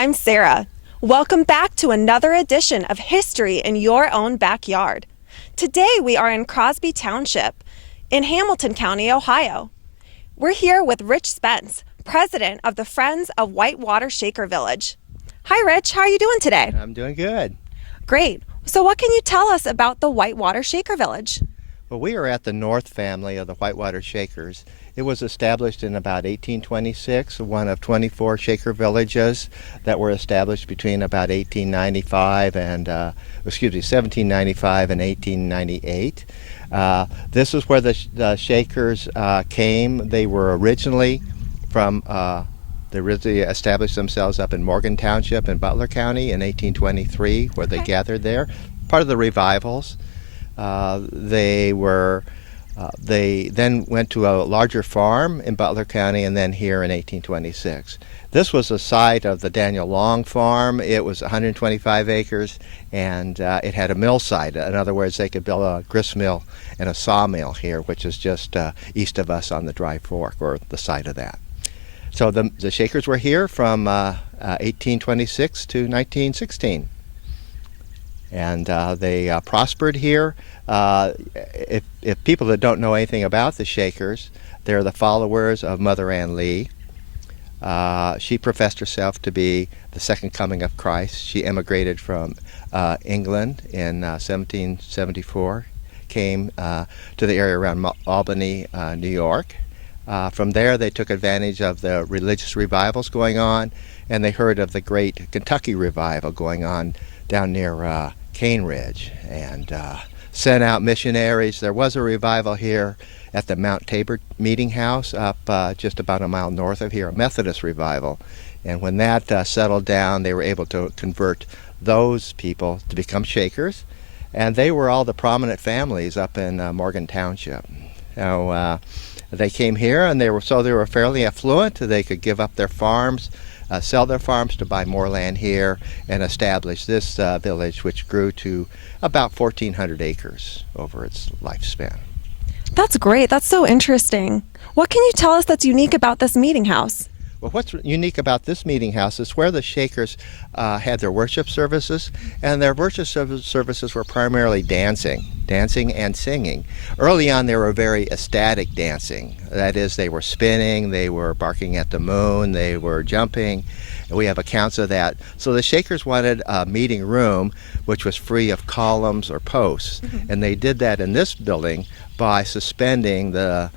I'm Sarah. Welcome back to another edition of History in Your Own Backyard. Today we are in Crosby Township in Hamilton County, Ohio. We're here with Rich Spence, president of the Friends of Whitewater Shaker Village. Hi Rich, how are you doing today? I'm doing good. Great. So what can you tell us about the Whitewater Shaker Village? Well, we are at the North family of the Whitewater Shakers. It was established in about 1826, one of 24 Shaker villages that were established between about 1795 and 1898. This is where the Shakers came. They were originally from, they originally established themselves up in Morgan Township in Butler County in 1823, where they gathered there. Part of the revivals. They then went to a larger farm in Butler County and then here in 1826. This was the site of the Daniel Long farm. It was 125 acres and it had a mill site. In other words, they could build a grist mill and a sawmill here, which is just east of us on the Dry Fork, or the site of that. So the Shakers were here from 1826 to 1916. And they prospered here. If people that don't know anything about the Shakers, they're the followers of Mother Ann Lee. She professed herself to be the second coming of Christ. She emigrated from England in 1774, came to the area around Albany, New York. From there they took advantage of the religious revivals going on, and they heard of the great Kentucky revival going on down near Cane Ridge, and sent out missionaries. There was a revival here at the Mount Tabor Meeting House up just about a mile north of here, a Methodist revival. And when that settled down, they were able to convert those people to become Shakers, and they were all the prominent families up in Morgan Township. So they came here, and they were fairly affluent. They could give up their farms, sell their farms to buy more land here, and establish this village, which grew to about 1,400 acres over its lifespan. That's great. That's so interesting. What can you tell us that's unique about this meeting house? Well, what's unique about this meeting house is where the Shakers had their worship services, and their worship services were primarily dancing and singing. Early on, they were very ecstatic dancing. That is, they were spinning, they were barking at the moon, they were jumping. We have accounts of that. So the Shakers wanted a meeting room which was free of columns or posts, and they did that in this building by suspending the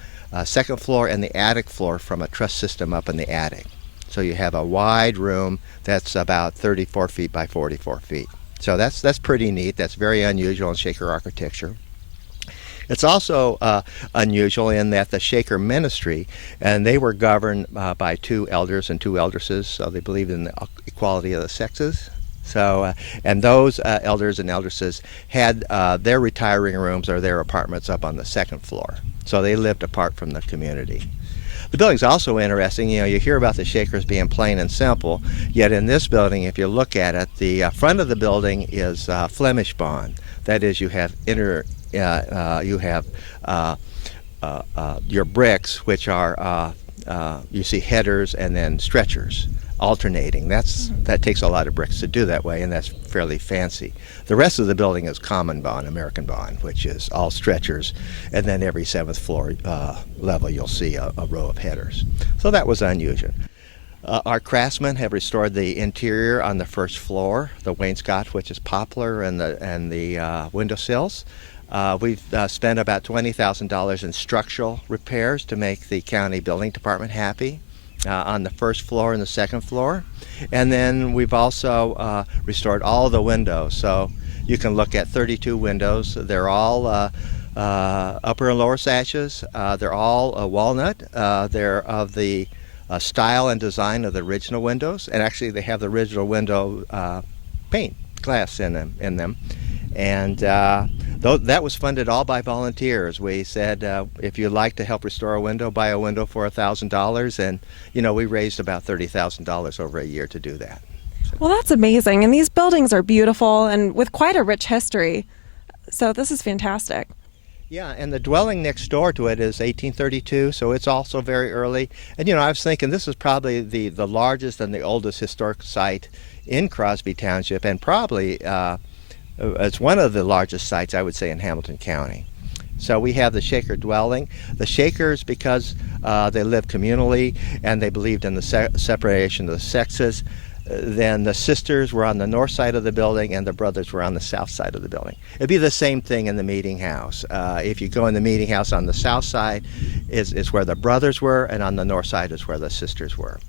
second floor and the attic floor from a truss system up in the attic. So you have a wide room that's about 34 feet by 44 feet. So that's pretty neat. That's very unusual in Shaker architecture. It's also unusual in that the Shaker ministry, and they were governed by two elders and two eldresses, so they believed in the equality of the sexes. So, and those elders and eldresses had their retiring rooms or their apartments up on the second floor. So they lived apart from the community. The building's also interesting. You know, you hear about the Shakers being plain and simple, yet in this building, if you look at it, the front of the building is Flemish bond. That is, you have your bricks, which are you see headers and then stretchers alternating. That takes a lot of bricks to do that way, and that's fairly fancy. The rest of the building is common bond, American bond, which is all stretchers, and then every seventh floor level you'll see a row of headers. So that was unusual. Our craftsmen have restored the interior on the first floor, the wainscot, which is poplar, and the windowsills. We've spent about $20,000 in structural repairs to make the county building department happy on the first floor and the second floor. And then we've also restored all the windows. So you can look at 32 windows. They're all upper and lower sashes. They're all walnut. They're of the style and design of the original windows. And actually they have the original window paint, glass in them. And that was funded all by volunteers. We said, if you'd like to help restore a window, buy a window for $1,000. And, you know, we raised about $30,000 over a year to do that. Well, that's amazing. And these buildings are beautiful and with quite a rich history. So this is fantastic. Yeah, and the dwelling next door to it is 1832, so it's also very early. And I was thinking this is probably the largest and the oldest historic site in Crosby Township, and probably it's one of the largest sites, I would say, in Hamilton County. So we have the Shaker dwelling. The Shakers, because they lived communally and they believed in the separation of the sexes, then the sisters were on the north side of the building and the brothers were on the south side of the building. It'd be the same thing in the meeting house. If you go in the meeting house, on the south side is where the brothers were, and on the north side is where the sisters were.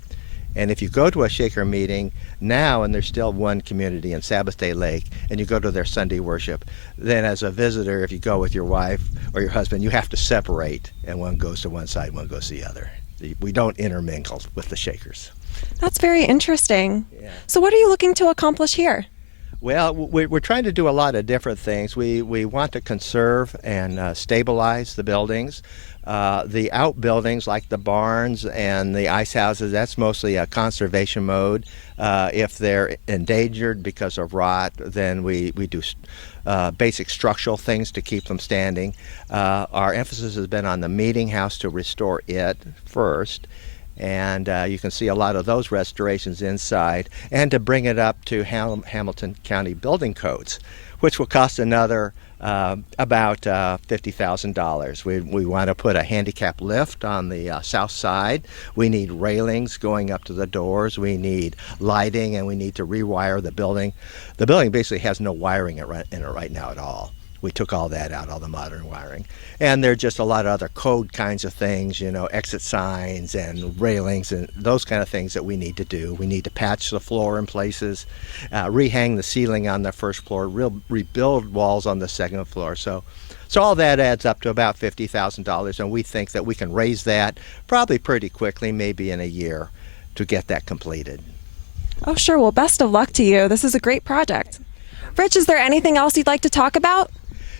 And if you go to a Shaker meeting now, and there's still one community in Sabbath Day Lake, and you go to their Sunday worship, then as a visitor, if you go with your wife or your husband, you have to separate, and one goes to one side, one goes to the other. We don't intermingle with the Shakers. That's very interesting. Yeah. So what are you looking to accomplish here? Well, we're trying to do a lot of different things. We want to conserve and stabilize the buildings. The outbuildings, like the barns and the ice houses, that's mostly a conservation mode. If they're endangered because of rot, then we do basic structural things to keep them standing. Our emphasis has been on the meeting house to restore it first. And you can see a lot of those restorations inside, and to bring it up to Hamilton County building codes, which will cost another about $50,000. We want to put a handicap lift on the south side. We need railings going up to the doors. We need lighting, and we need to rewire the building. The building basically has no wiring in it right now at all. We took all that out, all the modern wiring. And there are just a lot of other code kinds of things, exit signs and railings and those kind of things that we need to do. We need to patch the floor in places, rehang the ceiling on the first floor, rebuild walls on the second floor. So all that adds up to about $50,000, and we think that we can raise that probably pretty quickly, maybe in a year, to get that completed. Oh, sure. Well, best of luck to you. This is a great project. Rich, is there anything else you'd like to talk about?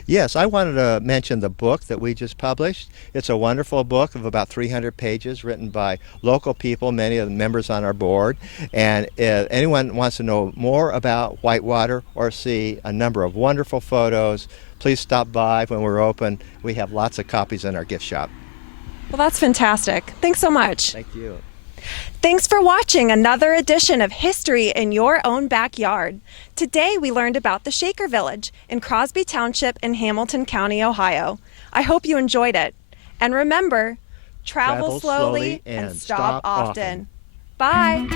Yes, I wanted to mention the book that we just published. It's a wonderful book of about 300 pages written by local people, many of the members on our board. And if anyone wants to know more about Whitewater or see a number of wonderful photos, please stop by when we're open. We have lots of copies in our gift shop. Well, that's fantastic. Thanks so much. Thank you. Thanks for watching another edition of History in Your Own Backyard. Today we learned about the Shaker Village in Crosby Township in Hamilton County, Ohio. I hope you enjoyed it. And remember, travel slowly and stop often. Bye.